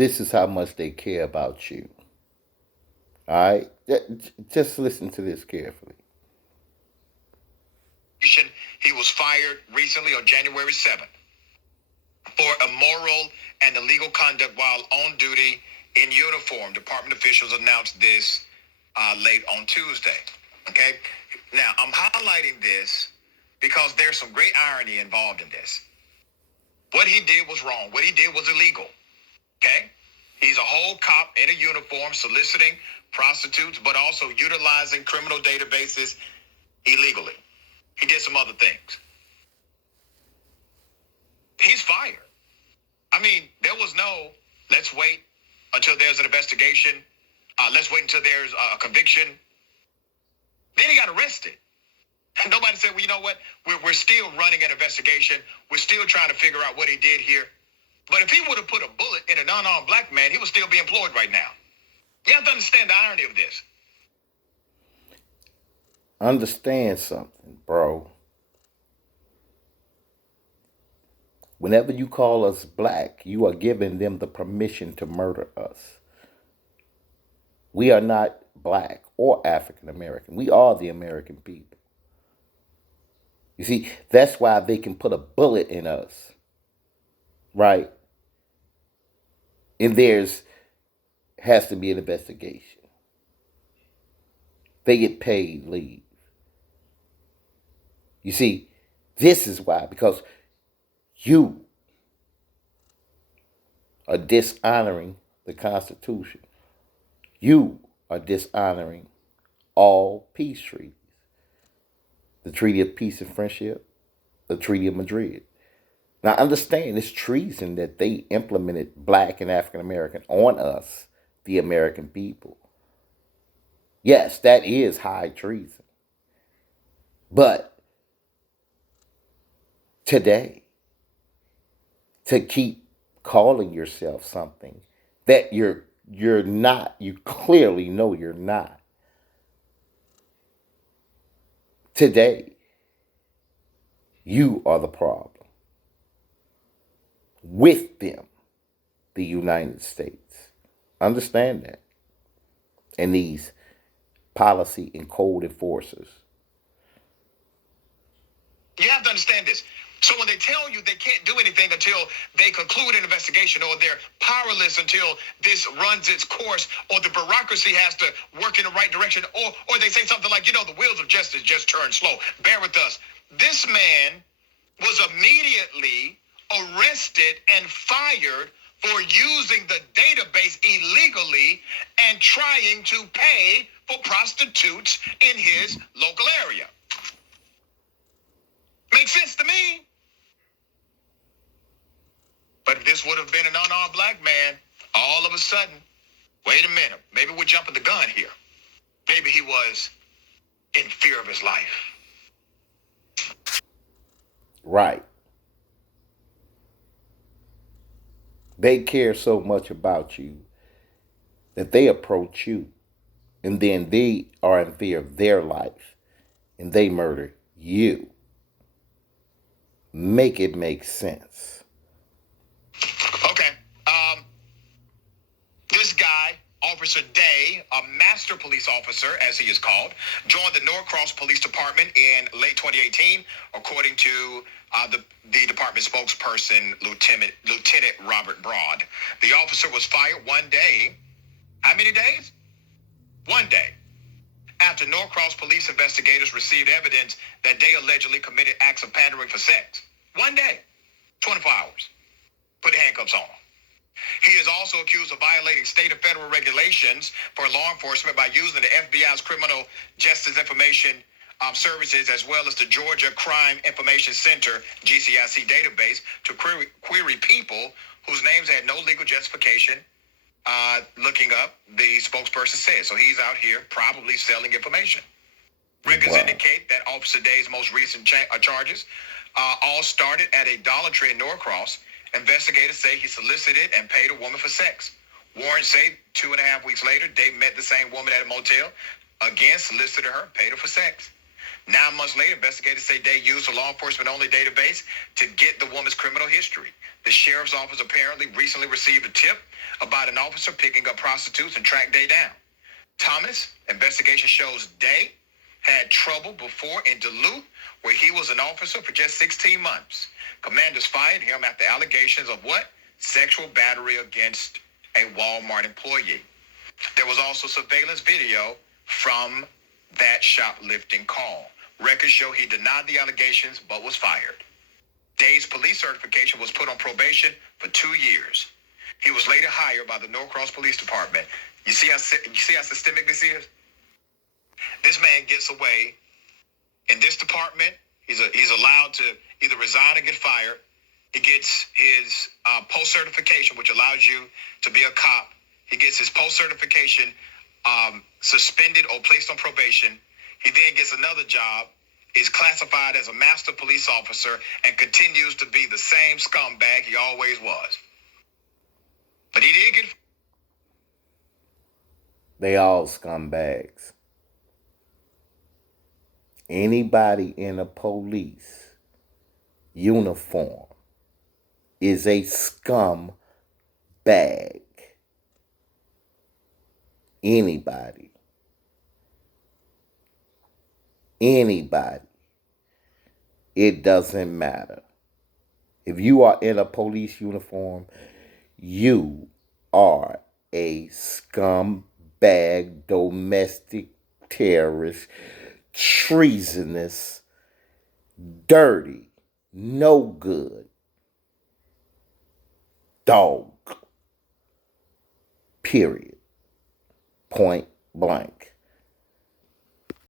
This is how much they care about you. All right? Just listen to this carefully. He was fired recently on January 7th for immoral and illegal conduct while on duty in uniform. Department officials announced this late on Tuesday. Okay? Now, I'm highlighting this because there's some great irony involved in this. What he did was wrong. What he did was illegal. Okay? He's a whole cop in a uniform soliciting prostitutes, but also utilizing criminal databases illegally. He did some other things. He's fired. I mean, there was no, let's wait until there's an investigation. Let's wait until there's a conviction. Then he got arrested. And nobody said, well, you know what? We're still running an investigation. We're still trying to figure out what he did here. But if he would have put a bullet in an unarmed black man, he would still be employed right now. You have to understand the irony of this. Understand something, bro. Whenever you call us black, you are giving them the permission to murder us. We are not black or African American. We are the American people. You see, that's why they can put a bullet in us, right? And there's has to be an investigation. They get paid leave. You see, this is why, because you are dishonoring the Constitution. You are dishonoring all peace treaties. The Treaty of Peace and Friendship, the Treaty of Madrid. Now understand, it's treason that they implemented black and African American on us, the American people. Yes, that is high treason. But today, to keep calling yourself something that you're not, you clearly know you're not. Today, you are the problem. With them, the United States. Understand that. And these policy and code enforcers. You have to understand this. So when they tell you they can't do anything until they conclude an investigation, or they're powerless until this runs its course, or the bureaucracy has to work in the right direction, or they say something like, the wheels of justice just turn slow. Bear with us. This man was immediately arrested and fired for using the database illegally and trying to pay for prostitutes in his local area. Makes sense to me. But if this would have been an unarmed black man, all of a sudden, wait a minute, maybe we're jumping the gun here. Maybe he was in fear of his life. Right. They care so much about you that they approach you, and then they are in fear of their life and they murder you. Make it make sense. Okay. This guy, Officer Day, a master police officer, as he is called, joined the Norcross Police Department in late 2018, according to the department spokesperson, Lieutenant Robert Broad. The officer was fired one day. How many days? One day. After Norcross police investigators received evidence that Day allegedly committed acts of pandering for sex. One day. 24 hours. Put the handcuffs on him. He is also accused of violating state and federal regulations for law enforcement by using the FBI's Criminal Justice Information Services, as well as the Georgia Crime Information Center, GCIC database, to query people whose names had no legal justification. Looking up, the spokesperson said. So he's out here probably selling information. Records indicate that Officer Day's most recent charges all started at a Dollar Tree in Norcross. Investigators say he solicited and paid a woman for sex. Warrants say 2.5 weeks later, Day met the same woman at a motel. Again, solicited her, paid her for sex. 9 months later, investigators say they used a law enforcement only database to get the woman's criminal history. The sheriff's office apparently recently received a tip about an officer picking up prostitutes and tracked Day down. Thomas, investigation shows Day had trouble before in Duluth, where he was an officer for just 16 months. Commanders fired him after allegations of what? Sexual battery against a Walmart employee. There was also surveillance video from that shoplifting call. Records show he denied the allegations but was fired. Day's police certification was put on probation for 2 years. He was later hired by the Norcross Police Department. You see how systemic this is? This man gets away in this department. He's allowed to either resign or get fired. He gets his post certification, which allows you to be a cop. He gets his post certification suspended or placed on probation. He then gets another job, is classified as a master police officer, and continues to be the same scumbag he always was. But he did get... They all scumbags. Anybody in a police uniform is a scumbag. Anybody. It doesn't matter. If you are in a police uniform, you are a scumbag, domestic terrorist, treasonous, dirty, no good dog. Period. Point blank.